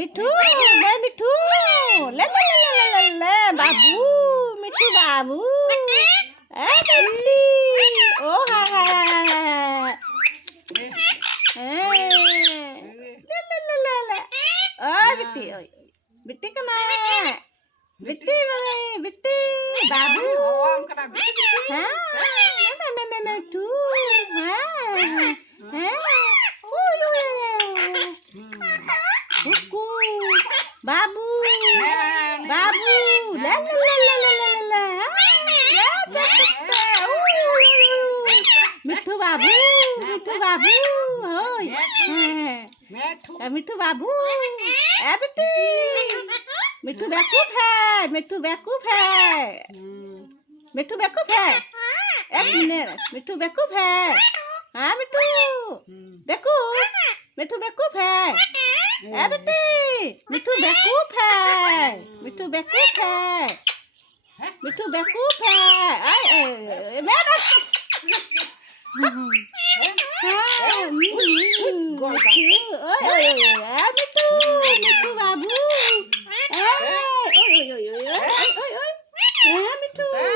मिठू ले मिठू ले ले ले ले ले बाबू मिठू बाबू ए बच्ची ओ हा हा ले ले ले ले ओ बिट्टी बिट्टी कना बिट्टी बिट्टी बाबू हाँ मैं मिठू हाँ कुकू बाबू बाबू ला ला ला ला ला ला मिठू बाबू ओए मिठू बाबू ए बेटी मिठू बेवकूफ है मिठू बेवकूफ है मिठू बेवकूफ है एक मिनट मिठू बेवकूफ है हाँ मिठू बेवकूफ मिठू बेवकूफ है ए बेटी मिठू बेवकूफ है मिठू बेवकूफ है मिठू बेवकूफ है मैं